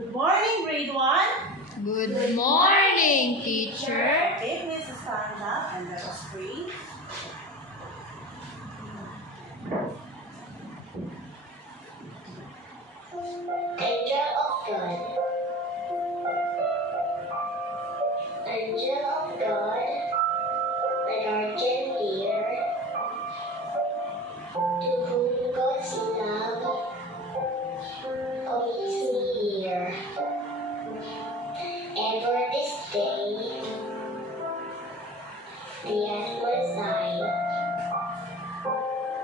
Good morning, grade 1. Good morning, teacher. Okay, please stand up and let us pray. Angel of God, Angel of God, the guardian dear, to whom God's love awaits me here. Ever this day, be at my side,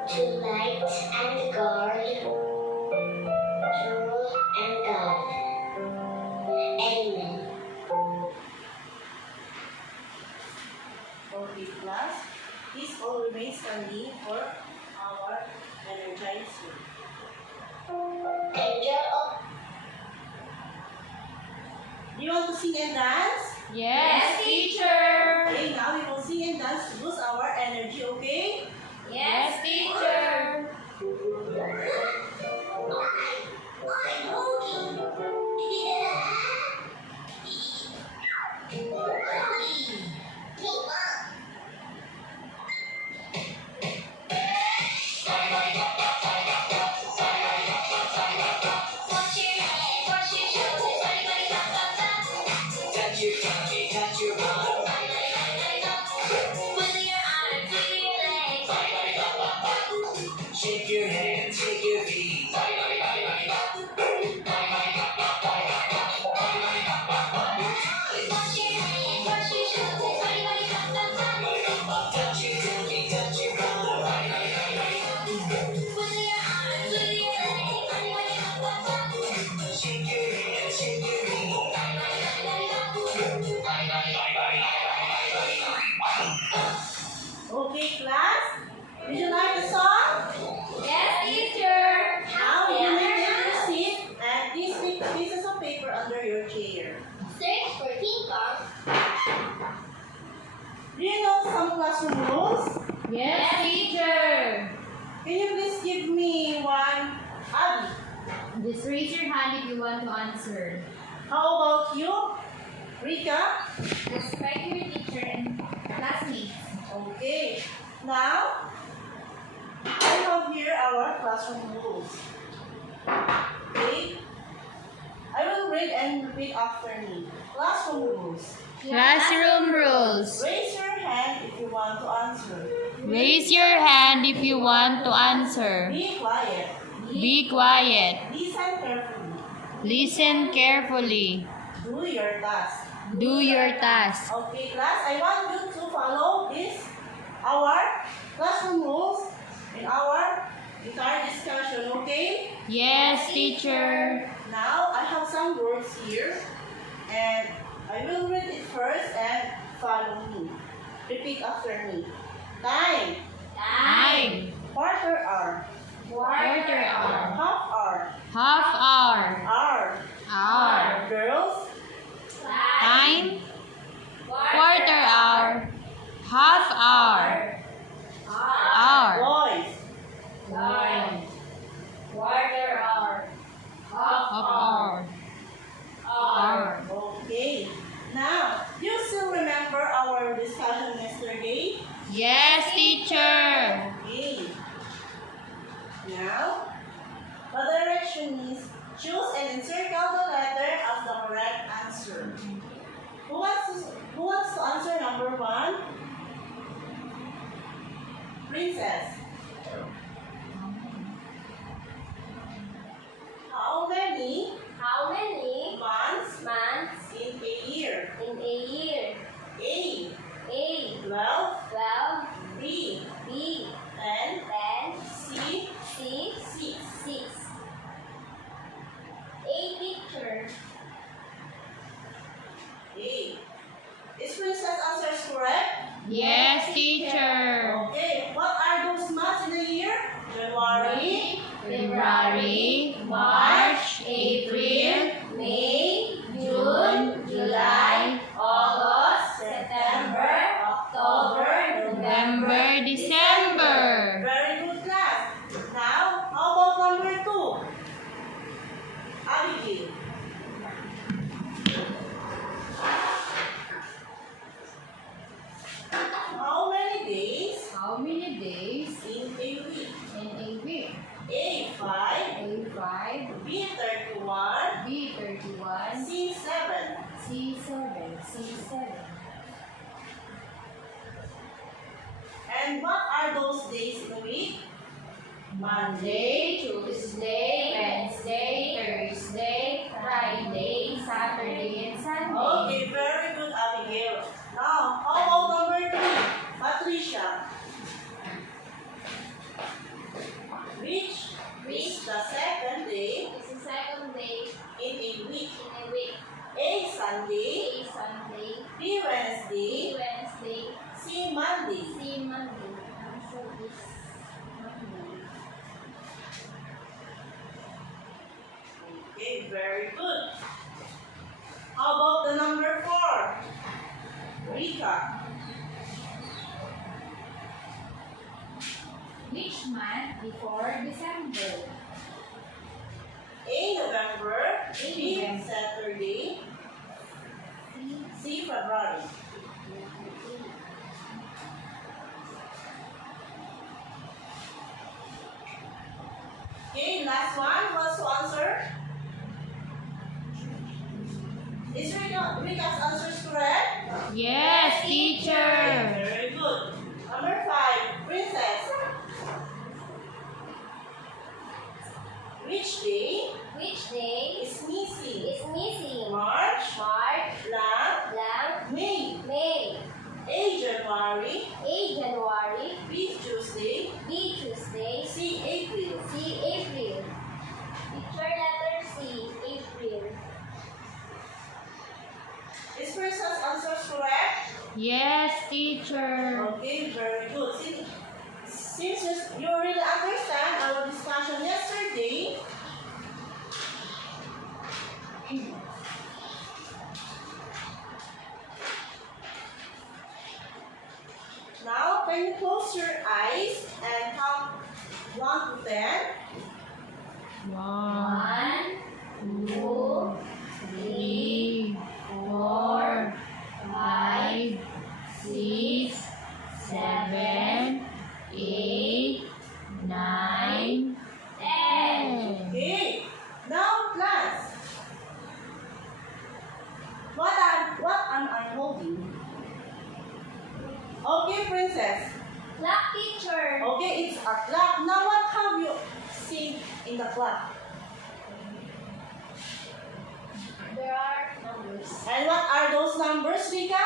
to light and guard, true and God. Amen. Okay, class. This all remains standing for our energizing. Angel of Do you want to sing and dance? Yes, teacher. Okay, now we will sing and dance to boost our energy, okay? Yes, teacher. Shake your hands, shake your feet. Touch your tummy, touch your bum. Shake your hands, shake your feet. Okay, class. Did you like the song? Yes, teacher. Now you may take your seat and please stick the pieces of paper under your chair. Search for ping pong. Do you know some classroom rules? Yes, teacher. Can you please give me one? Abby, Just raise your hand if you want to answer. how about you? Rika? Respect your teacher and classmates. Okay. Now, I have here our classroom rules. Okay? I will read and repeat after me. Classroom rules. Classroom rules. Raise your hand if you want to answer. Raise your hand if you want to answer. Be quiet. Be quiet. Listen carefully. Listen carefully. Do your task. Do your task. Okay, class, I want you to follow our classroom rules in our entire discussion, okay? Yes, teacher. Now, I have some words here, and I will read it first and follow me. Repeat after me. Time, Time. quarter hour, Quarter hour. half hour, Half hour. hour, Hour. girls, Time. Quarter hour. Half hour. Hour. boys, Quarter hour. Half hour. Hour. Okay. Now, do you still remember our discussion yesterday? Yes, teacher. Okay. Now, the direction is choose and encircle the letter as the correct answer. Who wants to answer number 1? Princess. How many How many months months in a year? in a year? A. A, 12. 12, B. B, 10. 10, C. C, 6. 6. A, teacher. A. Is Princess answers correct? Yes, teacher. Okay. What are those months in the year? January, February, March, April, May, June, July, August, September, October, November, December. Very good, class. Now, how about number 2? Abigail. 5, B31, B31, C7. C7. And what are those days in the week? Monday, Tuesday, Wednesday, Thursday, Friday, Saturday, and Sunday. Okay, very good, Abigail. Now, how about number 3? Patricia. Which is the second day It's the second day in a week? in a week. A. Sunday, A Sunday, B. B Wednesday, Wednesday, C. Monday. C Monday. Answer is Monday. Okay, very good. How about the number 4? Rika. Which month before December? A. November, B. November. Saturday, C. February. Okay, last one. Who wants to answer? Is Rika's answers correct? Yes, Okay, teacher. very good. Number 5, Princess. Which day Which day is missing? is missing? March, March, Lang, May. May, A. January, A January, B. Tuesday, B Tuesday, C. April. C April. Picture letter C, April. Is Princess answers correct? Yes, teacher. Okay, very good. Since you really understand our discussion yesterday, now can you close your eyes and count 1 to 10? 1, 1, 2, 3, 4, 5, 6, 7, 8, 9, 10. Okay. Now, class. What am I holding? Okay, Princess. clock teacher. Okay, it's a clock. Now, what have you seen in the clock? There are numbers. And what are those numbers, Rika?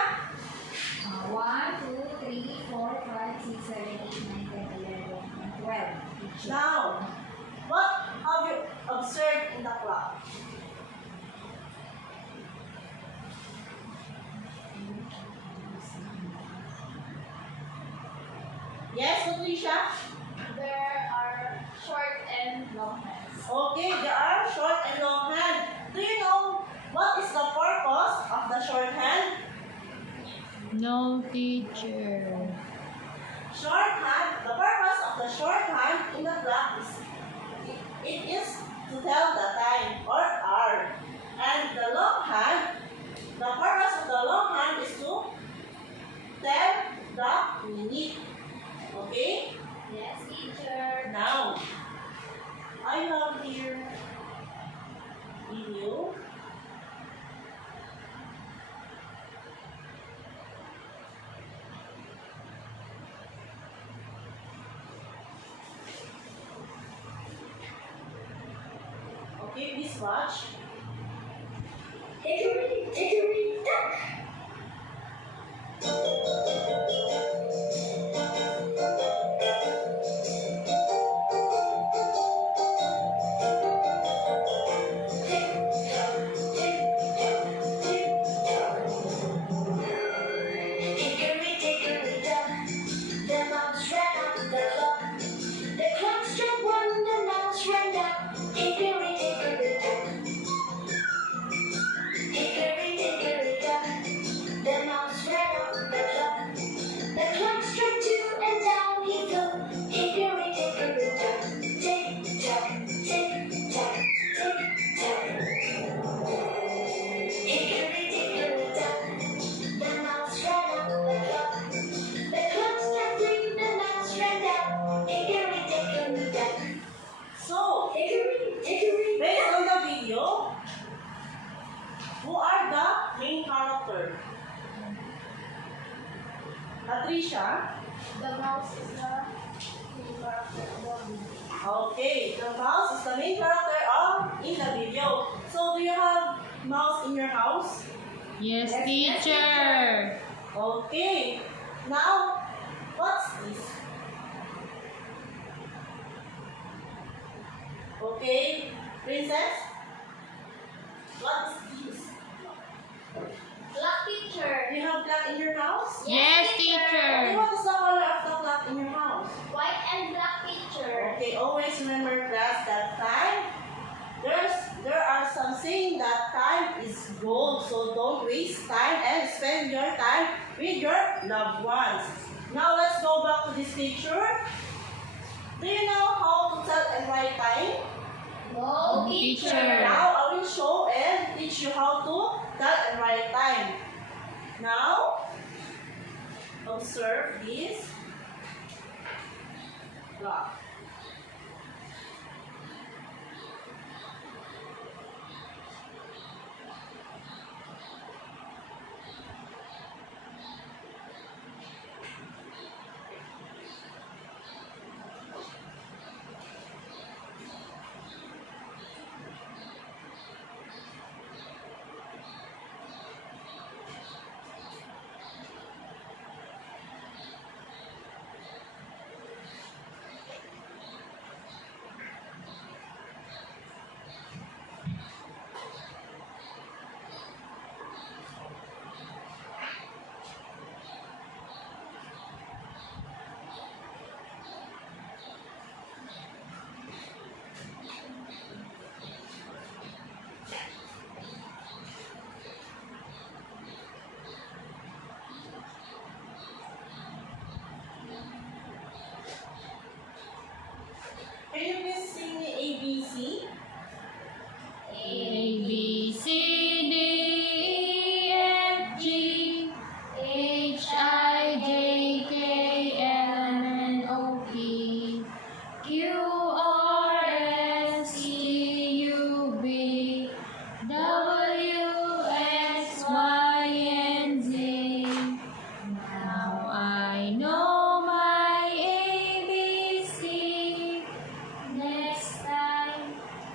1, 2, 3, 4, 5, 6, 7, 8, 9, 10, 11, and 12. teacher. Now, what have you observed in the clock? Yes, Patricia? There are short and long hands. Okay, there are short and long hand. Do you know what is the purpose of the short hand? No, teacher. Short hand, the purpose of the short hand in the clock is it is to tell the time or hour. And the long hand, the purpose of the long hand is to tell the minute. Okay? Yes, teacher. Now, I have here video. Okay, please watch. Hickory, duck. Hickory dickory dock, the mouse ran up the clock. The clock struck 1, the mouse ran down. Hickory dickory dock. Hickory dickory dock, the mouse ran up the clock. Patricia. The mouse is the main character of the video. Okay, the mouse is the main character in the video. So do you have mouse in your house? Yes, Yes, teacher. Okay. Now, what's this? Okay, princess. What is this? Clock teacher. Do you have clock in your house? Yes, Okay, teacher. what is the color of the clock in your house? White and black teacher. Okay, always remember class that time. There are some saying that time is gold, so don't waste time and spend your time with your loved ones. Now let's go back to this picture. Do you know how to tell and write time? No, teacher. Now I will show and teach you how to tell and write time. Now, observe this clock. Can you please sing me ABC? A, B, C, D, E, F, G, H, I, J, K, L, M, N, O, P, Q, R, S, T, U, V, W, X, Y, and Z. Now I know my ABC. Next time,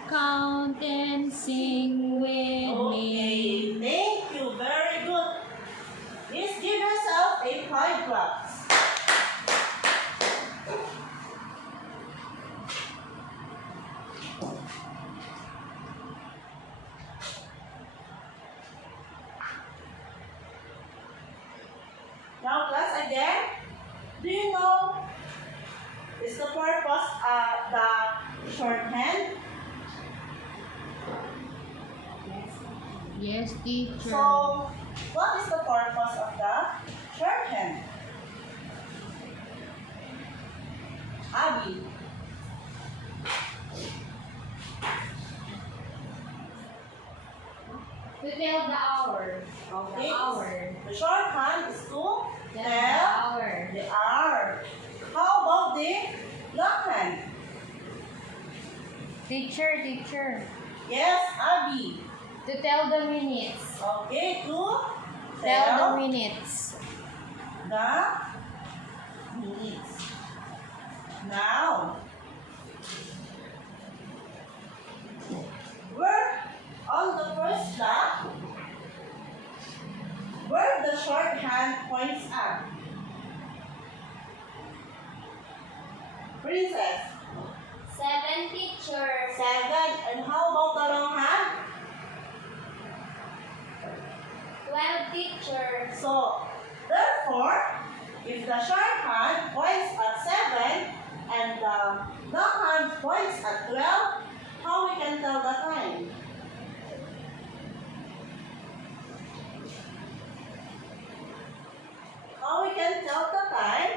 count and sing with me. Okay, thank you. Very good. Please give yourself a 5 claps. Now, class, again, do you know is the purpose of the shorthand? Yes, teacher. So, what is the purpose of the shorthand? Abby. To tell the hour. Okay. The hour. The shorthand is to Tell the tell hour. the hour. How about the longhand? Teacher. Yes, Abby. To tell the minutes. Okay, to Tell the minutes. the minutes. Now, we're on the first block where the shorthand points at. Princess, 7 teacher. 7. And how about the long hand? 12 teacher. So, therefore, if the shorthand points at 7 and the long hand points at 12, how we can tell the time? How we can tell the time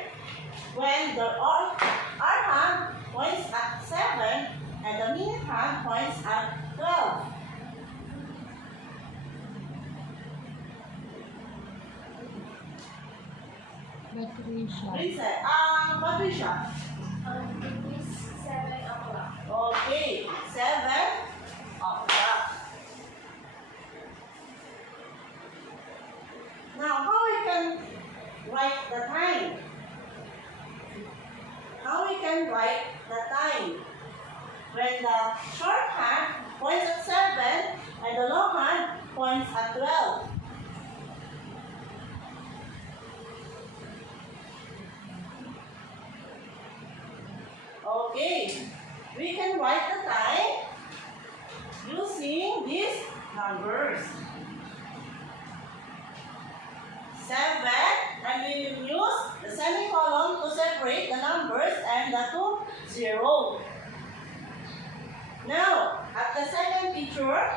when the our hand points at 7 and the minute hand points at 12? Patricia. Princess, Patricia. It is 7 o'clock. Okay, 7 o'clock. Now, how we can write the time? can write the time? When the short hand points at 7 and the long hand points at 12. Okay, we can write the time using these numbers. 7, and we will use the semicolon to separate the numbers and the 2 0. Now, at the second picture,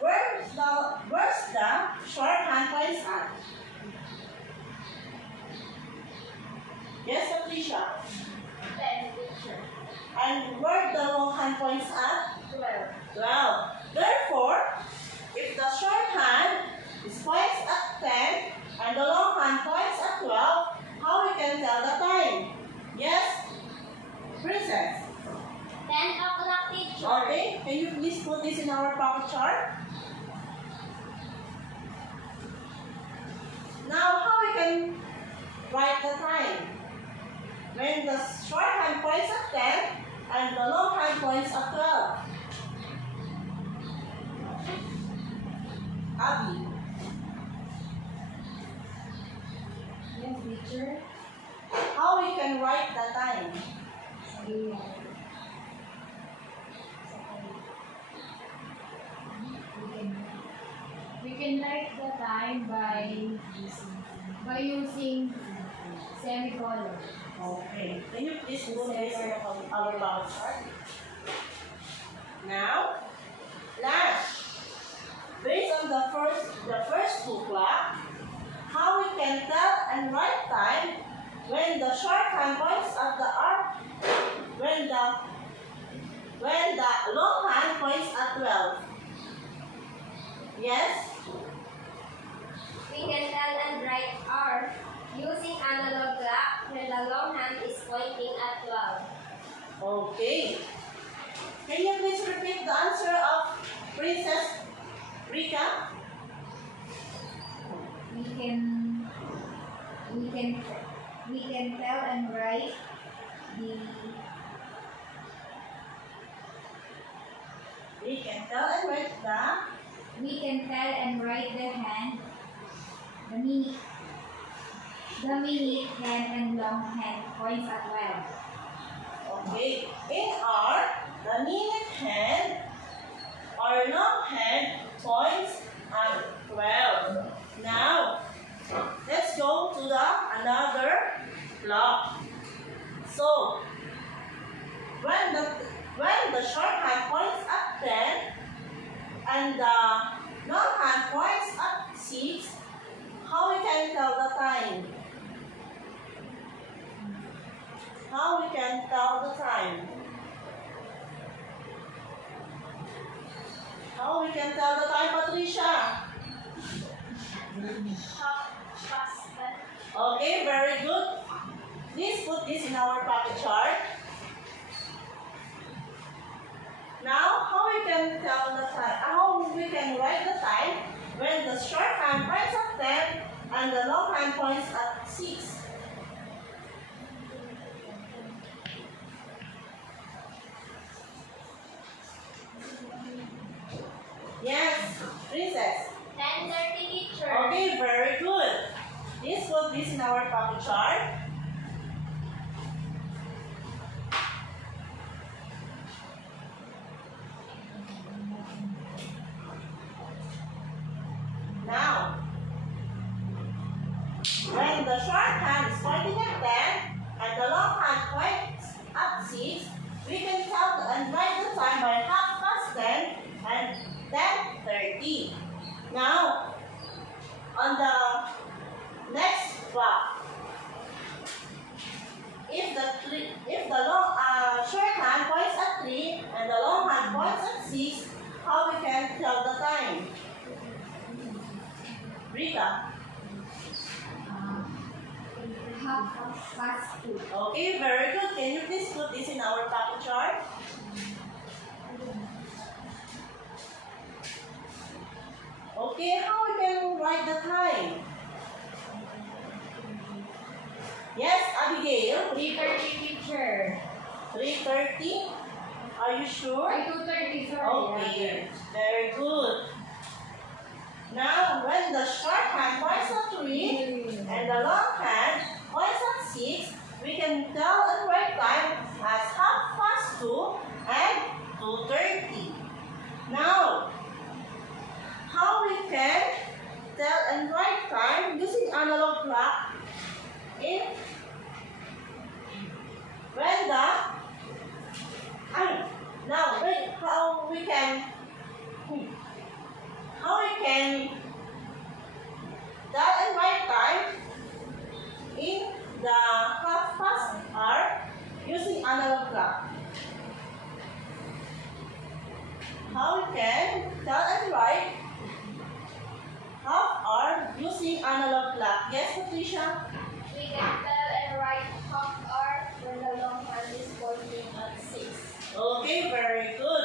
where's the short hand points at? Yes, Patricia. Then picture. And where the long hand points at? 12. 12. Therefore, if the short hand points at 10 and the long hand points at 12, how we can tell the time? Yes, Princess. 10 o'clock, teacher. Okay, can you please put this in our pocket chart? Now, how we can write the time? When the short hand points at 10 and the long hand points at 12. Abby. Yes, teacher. How we can write the time? Yeah. We can write the time by using semicolon. Okay. Can you please put this in our power chart? Now, last, based on the first two clock, how we can tell and write time when the short hand points at the arc, when the long hand points at 12. Yes? We can tell and write hour using analog clock when the long hand is pointing at 12. Okay. Can you please repeat the answer of Princess Rika? We can tell and write the We can tell and write the hand, the minute hand and long hand points at 12. Okay. In R, the minute hand or long hand points at 12. Now, let's go to another clock. So, when the short hand points at 10 and the long hand points at 6, how we can tell the time? How we can tell the time? How we can tell the time, Patricia? Okay, very good. Please put this in our pocket chart. Now, how we can tell the time? How we can write the time when the short hand points at 10 and the long hand points at 6? Yes, Princess. 10:30, teacher. Okay, very good. Please put this in our pocket chart. Now, when the short hand is pointing at 10 and the long hand points at 6, we can tell and write the time by 10:30 and 10:30. Now, on the next clock, if the short hand points at 3 and the long hand points at 6, how we can tell the time? Rika. 2:30. Okay, very good. Can you please put this in our pocket chart? Okay, how we can write the time? Yes, Abigail. 3:30 teacher. 3:30. Are you sure? Ay, 2:30, sorry. Okay, very good. Now, when the short hand points at 3 and the long hand points at 6, we can tell and write time as 2:30 and 2:30. Now, how we can tell and write time using analog clock in when the now how we can tell and write time in the half past hour using analog clock. How we can tell and write half hour using analog clock? Yes, Patricia? We can tell and write half hour when the long hand is pointing at 6. Okay, very good.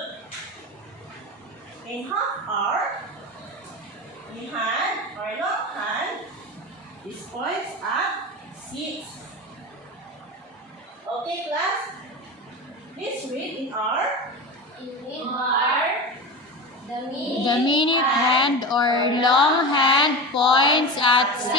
In half hour, the hand or long hand is points at 6. Okay, class? Please read in our In hour, the The minute hand or long hand points at 6.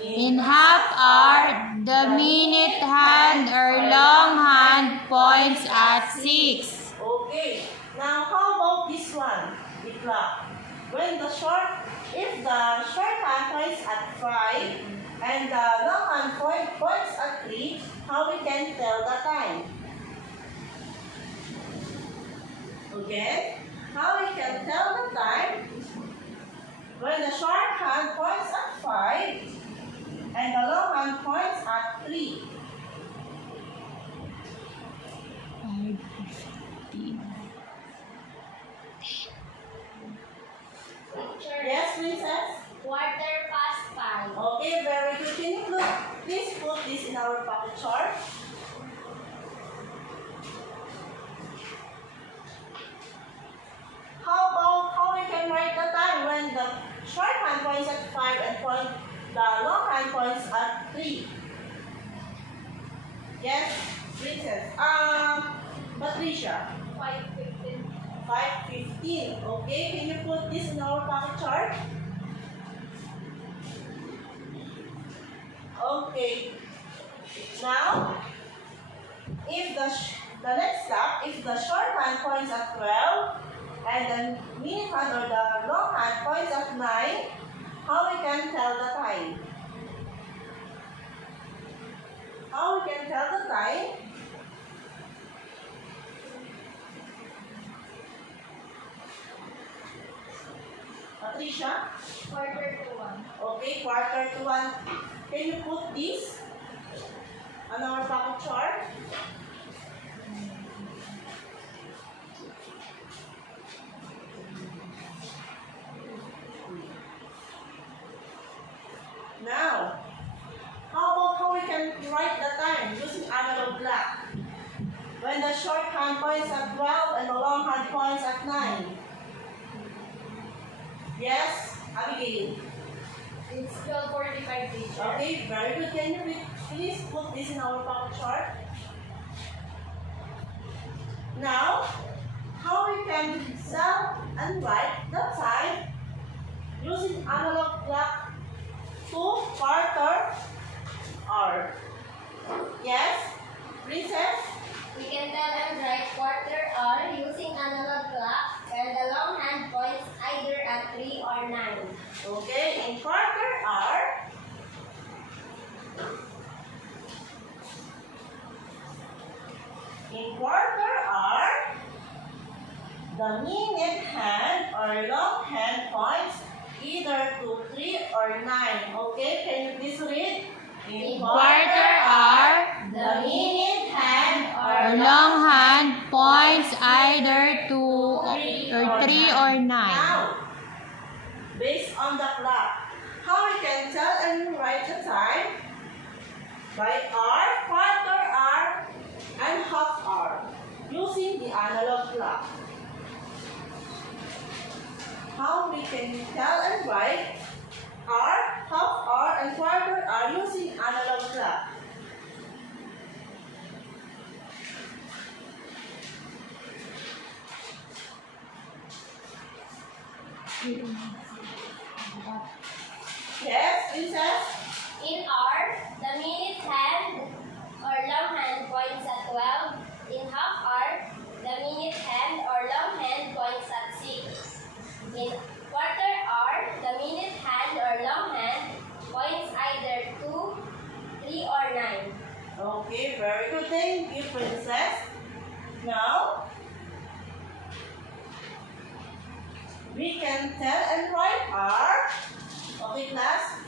In half hour, the minute hand or long hand points at 6. Okay. Now, how about this one? The clock. If the short hand points at 5 and the long hand points at 3, how we can tell the time? Okay. How we can tell the time when the short hand points at 5 and the long hand points at 3? 5:15. Teacher, Yes, princess? quarter past 5. Okay, very good. Can you please put this in our pocket chart? How we can write the time when the short hand points at 5 and the long hand points at 3? Yes, princess. Patricia. 5:15. 5:15. Okay, can you put this in our pocket chart? Okay. Now, if the next step, if the short hand points at 12 and the minute hand or the long hand points at 9, how we can tell the time? How we can tell the time? Patricia? Quarter to 1. Okay, quarter to 1. Can you put this on our pocket chart? Now, how we can write the time using analog clock? When the short hand points at 12 and the long hand points at 9. Yes, Abigail. It's 12:45, teacher. Okay, very good. Can you please put this in our pocket chart? Now, how we can tell and write the time using analog clock to quarter hour. Yes, princess? We can tell and write quarter hour using analog clock where the long hand points either at 3 or 9. Okay, in quarter hour, the minute hand or long hand points either to 3 or 9. Okay, can you please read? In Quarter hour, the minute hand or long hand points either to or 3 or 9. Now, based on the clock, how we can tell and write the time? By hour, quarter hour, and half hour using the analog clock. how we can tell and write hour, half hour, and quarter hour using analog clock. Yes, Princess? In hour, the minute hand or long hand points at 12. In half hour, the minute hand or long hand points at 6. In quarter hour, the minute hand or long hand points either 2, 3, or 9. Okay, very good. Thank you, Princess. Now, we can tell and write hour. Okay, class?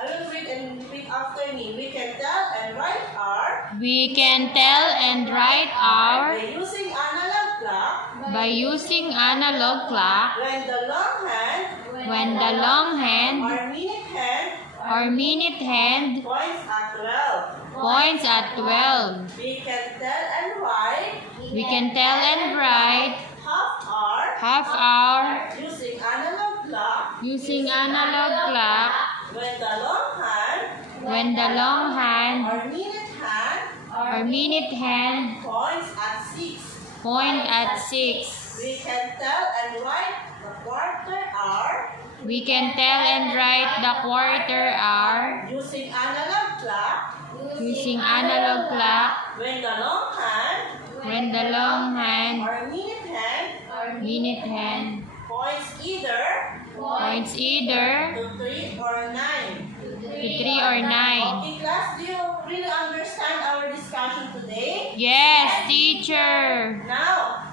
I will read and repeat after me. We can tell and write hour We can tell and write by hour using analog clock by using analog clock when the long hand when the long hand or minute hand or minute hand points at 12. points at 12. We can tell and write We can tell and write half hour half hour using analog clock using analog clock when the long hand when the long hand or minute hand or minute hand points at 6. point at 6. We can tell and write the quarter hour We can tell and write the quarter hour using analog clock using analog clock when the long hand when the long hand or minute hand points either points either to 3 or 9. to 3 or 9. Okay, class, do you really understand our discussion today? Yes, teacher. Now,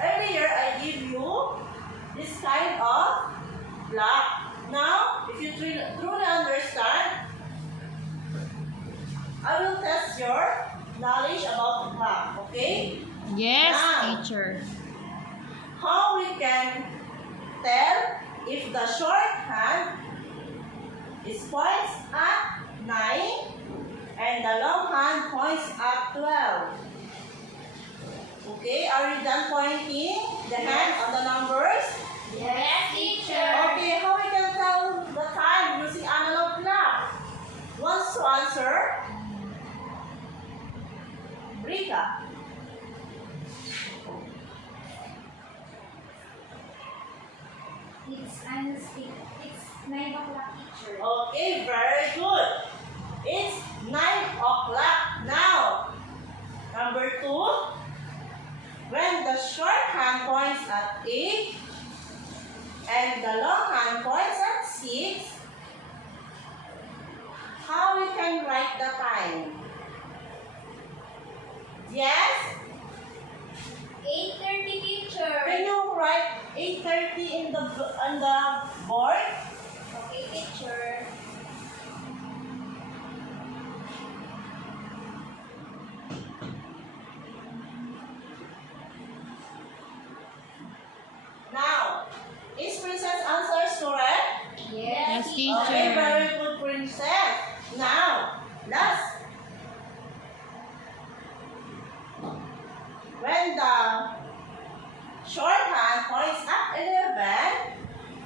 earlier I give you this kind of clock. Now, if you truly understand, I will test your knowledge about the clock, okay? Yes, Now. teacher. How we can tell if the shorthand is points at 9 and the long hand points at 12. Okay, are you done pointing the hand on the numbers? Yes, teacher. Okay, how we can tell the time using analog clock? Wants to answer? Rika. It's 9 o'clock, teacher. Okay, very good. It's 9 o'clock now. Number 2, when the shorthand points at 8 and the long hand points at 6, how we can write the time? Yes? 8:30, teacher. Can you write 8:30 on the board? Okay, teacher. Now, is Princess answers correct? Yes, Okay, teacher. very good, Princess. Now, last. When the shorthand points at 11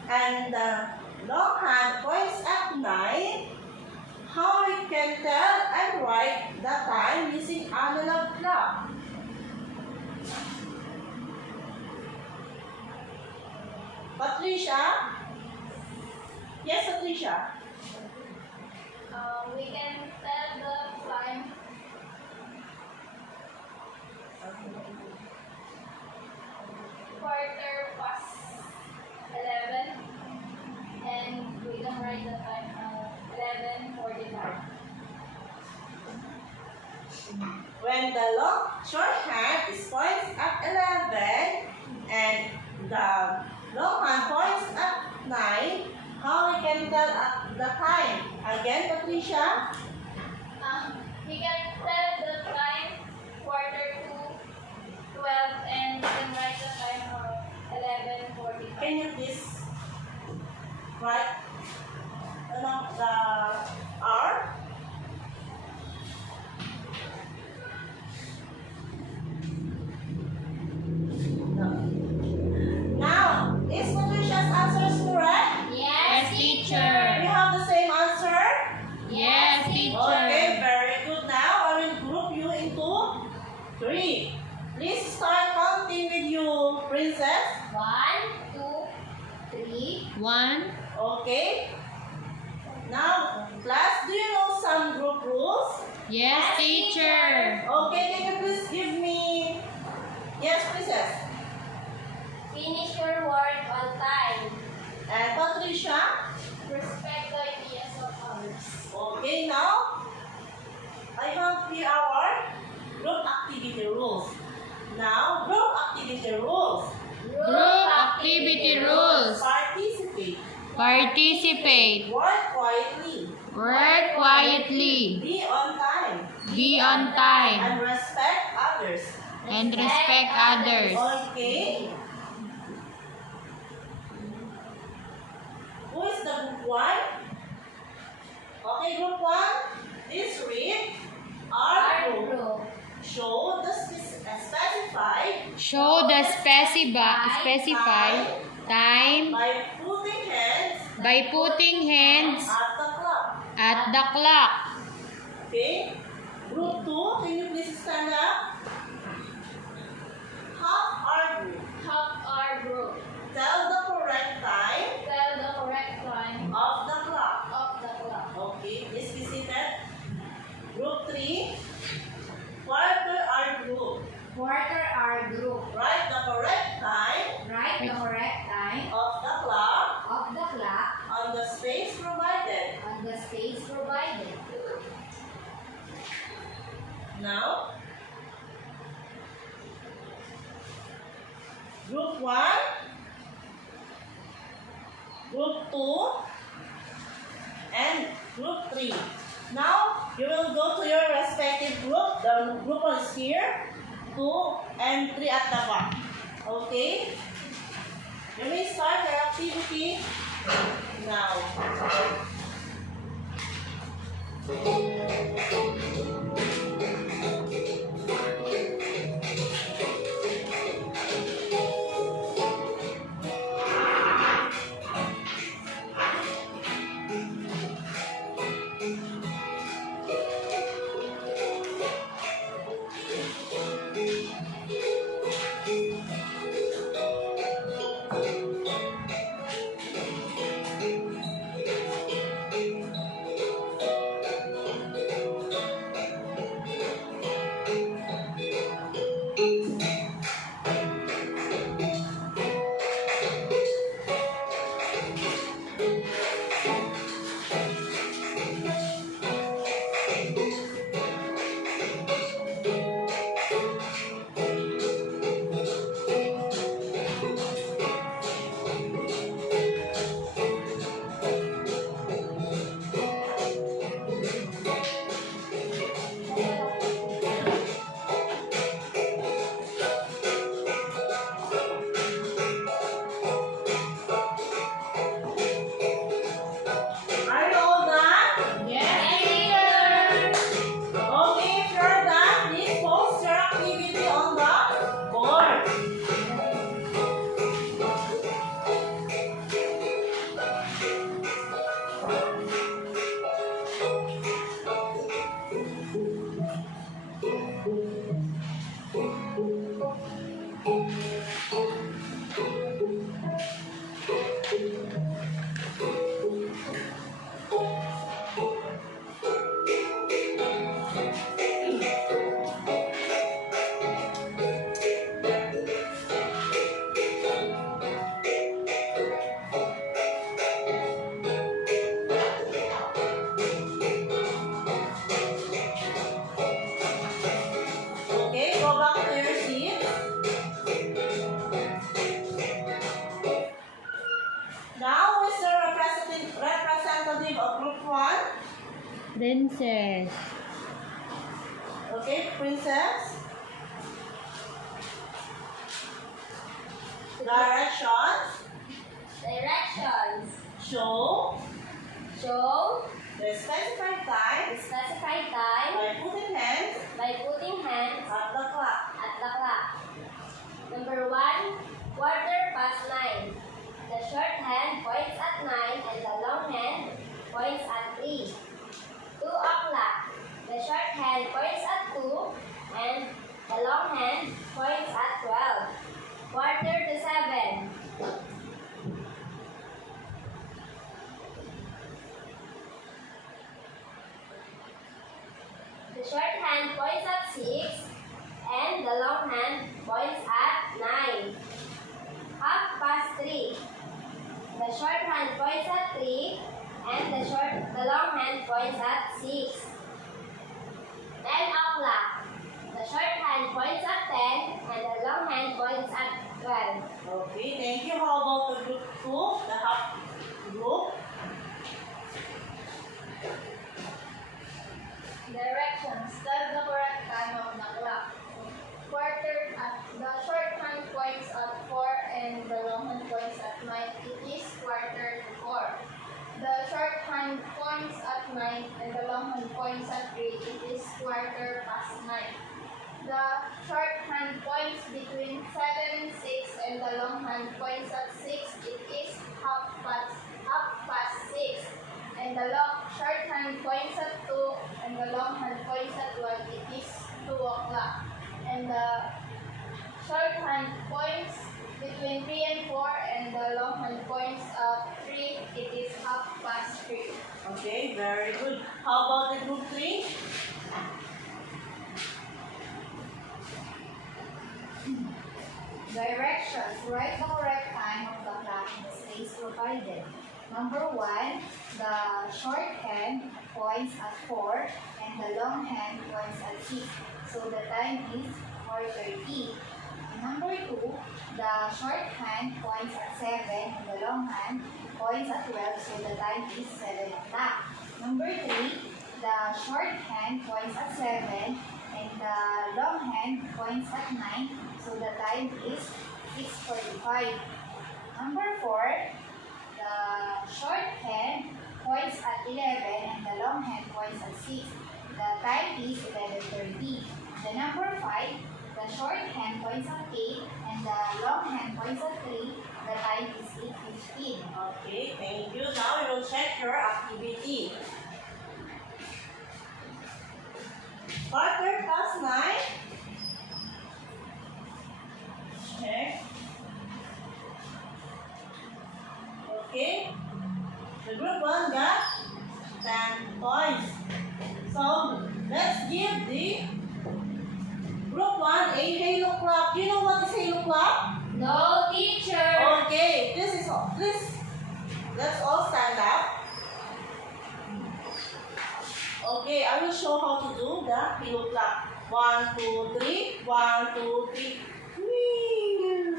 and the long hand points at 9, how we can tell and write the time using analog clock? Patricia? Yes, Patricia. We can tell the time quarter past 11, and we can write the time 11:45. When the long shorthand is points at 11 and the long hand points at 9, how we can tell the time? Again, Patricia? We can tell the time quarter to 12, and we can write the time 11:45. Can you please write the hour? No. Now, is Patricia's answer Okay, very good. Now I will group you into 3. Please start counting with you, Princess. 1, 2, 3. 1. Okay. Now, class, do you know some group rules? Yes, teacher. Okay, can you please give me... Yes, Princess. finish your work on time. And Patricia? Respect the ideas of others. Okay, now, I have here our group activity rules. Now, group activity rules. Group activity rules. Participate. Participate. Work quietly. Work quietly. Be on time. Be on time. And respect others. And respect others. Okay. Who is the group 1? Okay, group 1. This read our group. Show the specified Show the specified time by putting hands by putting hands at the clock. at the clock. Okay. Group 2, can you please stand up? Half our group. Help our group. Tell the correct time Tell the correct time of the clock. of the clock. Okay, please be seated. Group 3, quarter our group. Quarter our group. Write the correct time Write the correct time of the clock of the clock on the space provided. on the space provided. Now, group 1, group 2, and group 3. Now, you will go to your respective group. The group 1 is here, 2, and 3 at the back. Okay? You may start your activity now. Are you all done? Yes, teacher. Okay, if you're done, please post your activity on the board. Okay, go back to your seat. Now, who is the representative of group 1? Princess. Okay, Princess. Directions. Directions. Show Show the specified time the specified time by putting hands by putting hands at the clock. at the clock. Number 1, quarter past 9. The short hand points at 9 and the long hand points at 3. 2 o'clock. The short hand points at 2 and the long hand points at 12. Quarter to 7. The short hand points at 6 and the long hand points at 9. 3:30. The short hand points at 3 and the long hand points at 6. 10 o'clock. The short hand points at 10 and the long hand points at 12. Okay, thank you. How about the group 2, the half group? Directions. Tell the correct time of the clock. The short hand points at 4 and the long hand points at 9. It is quarter to 4. The short hand points at 9 and the long hand points at 3. It is quarter past 9. The short hand points between 7 and 6 and the long hand points at 6. It is half past 6. And the short hand points at 2 and the long hand points at 1. It is 2 o'clock. And the short hand points between 3 and 4 and the long hand points at 3. It is half past 3. Okay, very good. How about the group 3? Directions. Write the correct time of the clock in the space provided. Number 1, the short hand points at 4 and the long hand points at 6. So the time is 4:30. Number 2, the short hand points at 7 and the long hand points at 12. So the time is 7 o'clock. Number 3, the short hand points at 7 and the long hand points at 9. So the time is 6:45. Number 4, the short hand points at 11 and the long hand points at 6. The time is 11:30. The number 5, the short hand points at 8 and the long hand points at 3. The time is 8:15. Okay, thank you. Now we will check your activity. Quarter past 9. Check. Okay. The group 1 got 10 points. So let's give the group 1 a halo clap. Do you know what is halo clap? No, teacher. Okay, this is all. Please, let's all stand up. Okay, I will show how to do the halo clap. 1, 2, 3. 1, 2, 3. Whee!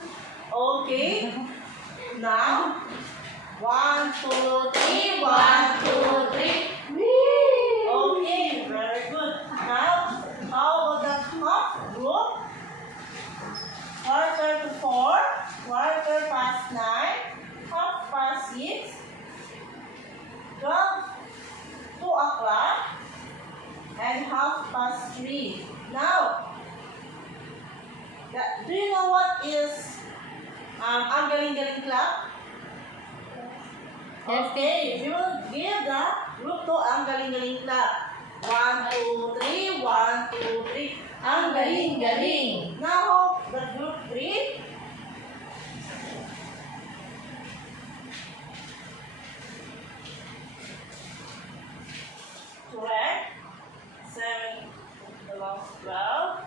Okay. Now, 1, 2, 3. 1, 2, 3. Whee! Okay, very good. Now, how about the top group? Quarter to 4, quarter past 9, half past 6, 2 o'clock, and half past 3. Now, do you know what is ang galing-galing clap? Okay, we will give the group 2 ang galing-galing clap. 1, 2, 3, 1, 2, 3. Ang galing-galing. Now, the group 3. Correct. 7 belongs 12.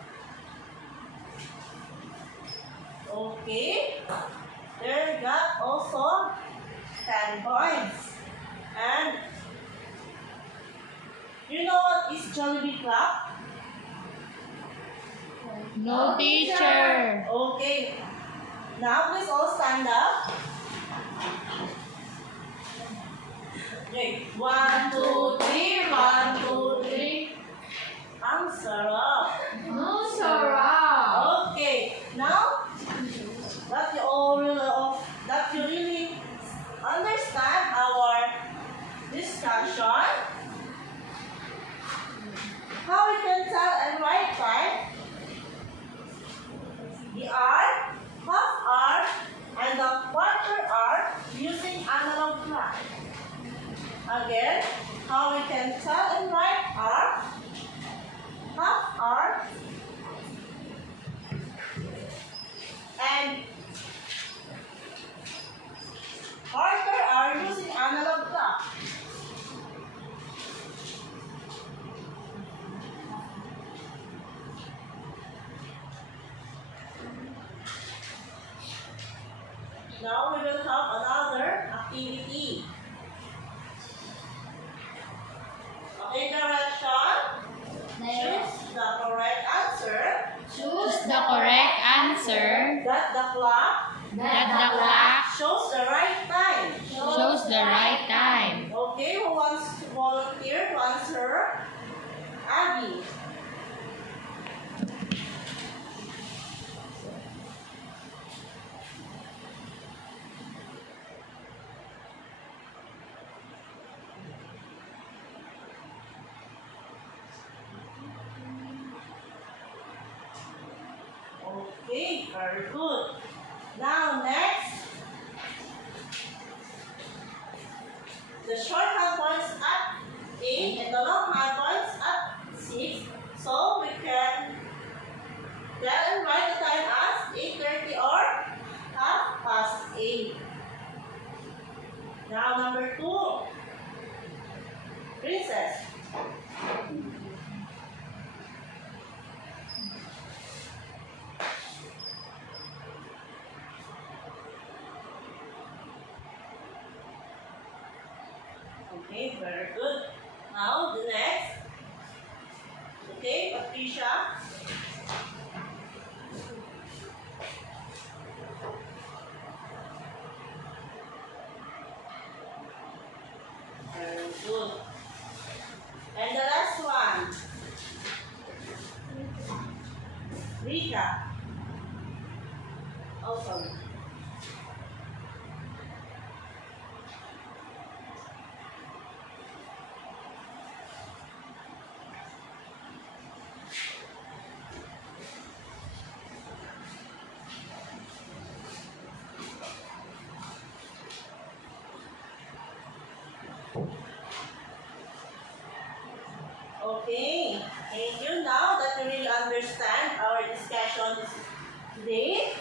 Okay. There got also 10 points. And you know what is Jollibee clap? No, teacher. Okay. Now please all stand up. Okay. 1, 2, 3. 1, 2, 3. Ang sarap. No, Sarah. Okay. Now that you really understand our discussion, how we can tell and write time, the hour, half hour, and the quarter hour using analog clock. Again, how we can tell and write Now we will have another activity. Okay, direction. Choose the correct answer. Choose the correct answer. That the clock That the clock shows the right time. shows the right time. Okay, who wants to volunteer to answer? Abby. Okay, very good. Now next, the short hand points at 8 and the long hand points at 6. So we can tell and write the time as 8:30 or 8:30. Now number 2, Princess. Okay, very good. Now the next. Okay, Patricia. Very good. And the last one. Rita. Oh, sorry. Okay, thank you. Now that you really understand our discussion today,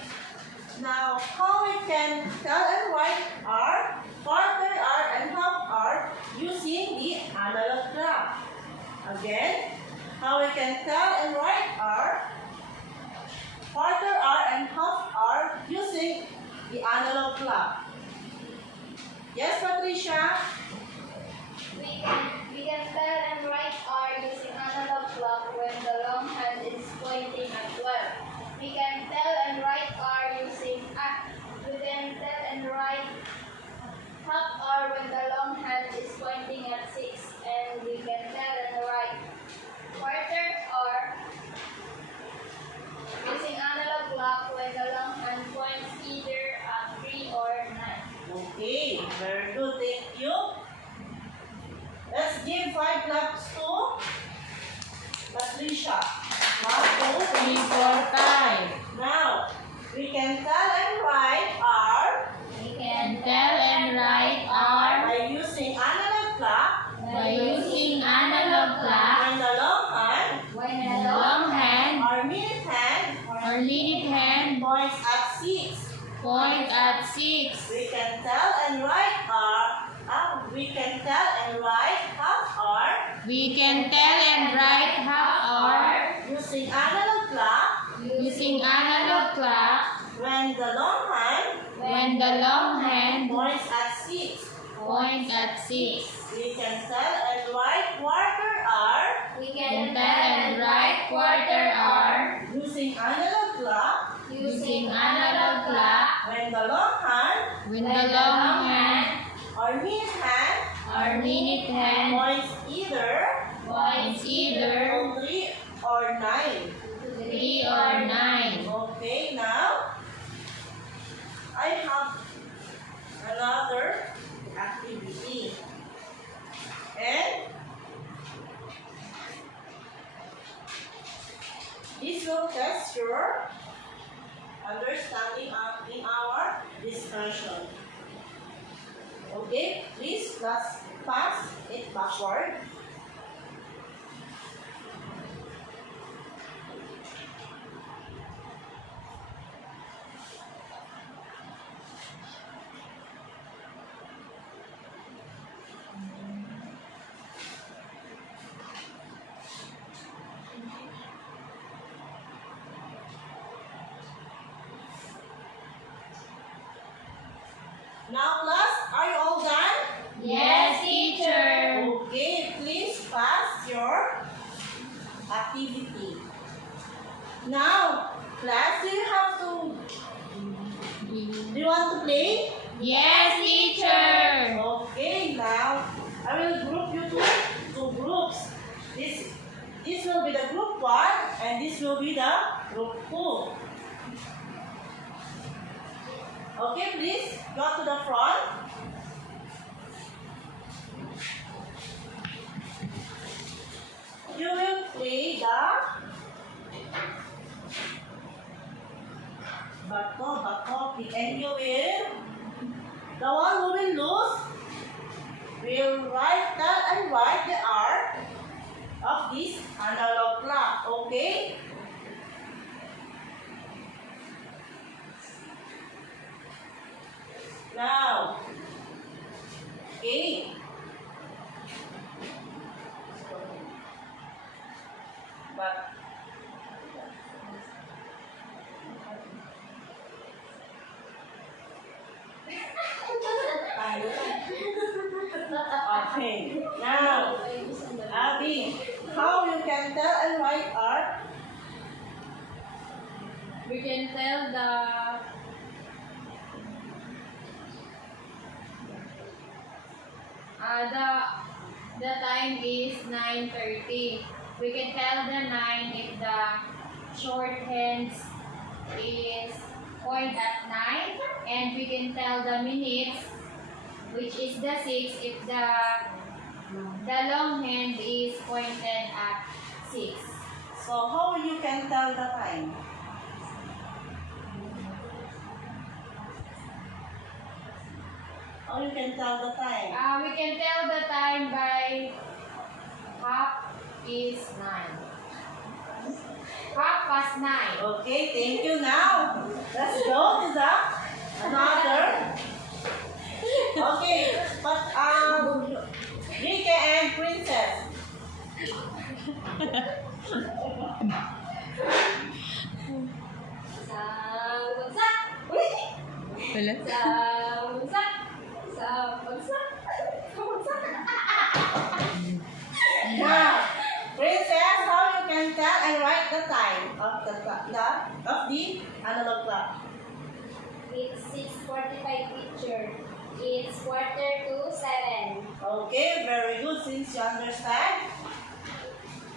now how we can tell and write our quarter hour and half hour using the analog clock. Again, how we can tell and write our quarter hour and half hour using the analog clock. Yes, Patricia? We can tell and write hour using analog clock when the long hand is pointing at 12. We can tell and write hour using we can tell and write half hour when the long hand is pointing at 6, and we can tell and write quarter hour using analog clock when the long hand points either at 3 or 9. Okay, very good. Thank you. Let's give 5 claps to Patricia. 1, 2, 3, 4, 5. Now, we can tell and write our We can tell and write hour by using analog clock by using analog clock, when the long hand When the the long hand or minute hand or minute hand points at 6. point at 6. We can tell and write half hour We can tell and write half hour using analog clock using analog clock when the long hand when the long hand points at 6. points at 6. We can tell and write quarter hour we Can tell and write quarter hour using analog clock using analog clock when the long hand when the long hand or minute hand or minute hand points either points either to 3 or 9. 3 or 9. Okay, now I have another activity. And this will test your understanding in our discussion. Okay, please let's pass it backward. Now class, are you all done? Yes, teacher. Okay, please pass your activity. Now, class, do you want to play? Yes, teacher. Okay, now I will group you to two groups. This will be the group 1 and this will be the group 2. Okay, please go to the front. You will play the bato, and you will, the one who will lose will tell and write the R of this analog clock, okay? Now, okay. But okay. Now, Abby, how you can tell and write R? We can tell the time is 9:30. We can tell the 9 if the shorthand is point at 9, and we can tell the minutes, which is the 6, if the long hand is pointed at 6. So how you can tell the time? How you can tell the time? We can tell the time by half is 9. Half past 9. Okay, thank you. Now, let's go to the another. Okay, but Rika and Princess. Now, Princess, how you can tell and write the time of the analog clock? It's 6:45, teacher. It's 6:45. Okay, very good. Since you understand,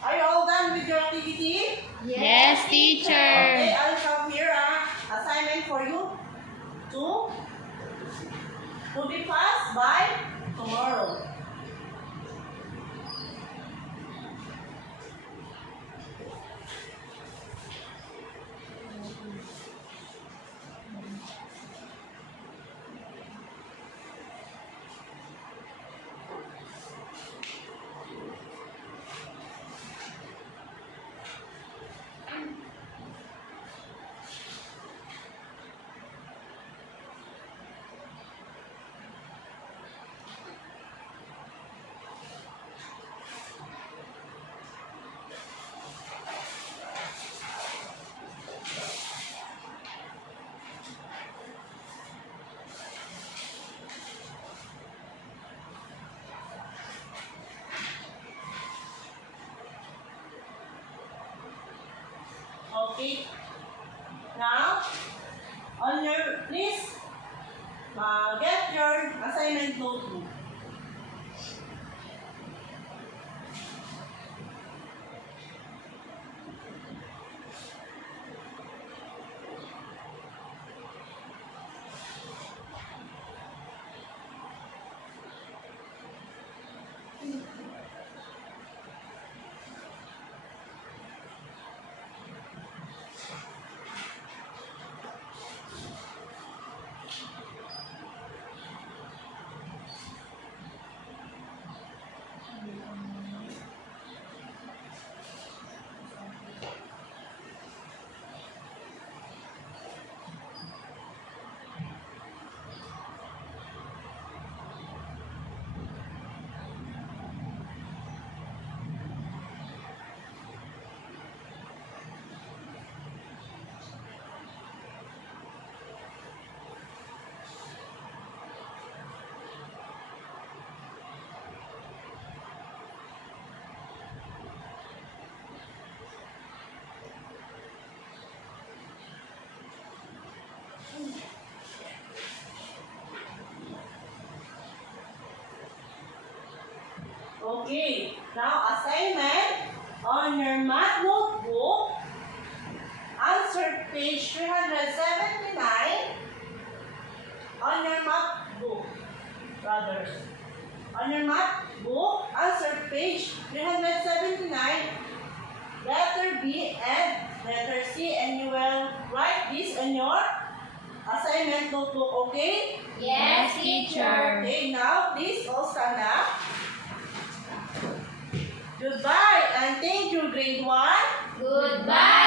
are you all done with your activity? Yes, teacher. Okay, I'll come here assignment for you to be passed by tomorrow. Okay. Now, please get your assignment notebook. Okay, now assignment on your math notebook. Answer page 379 on your math book, brothers. On your math book, answer page 379, letter B and letter C, and you will write this on your assignment notebook, okay? Yes, teacher. Okay, now please all stand up. Goodbye and thank you, grade 1. Goodbye.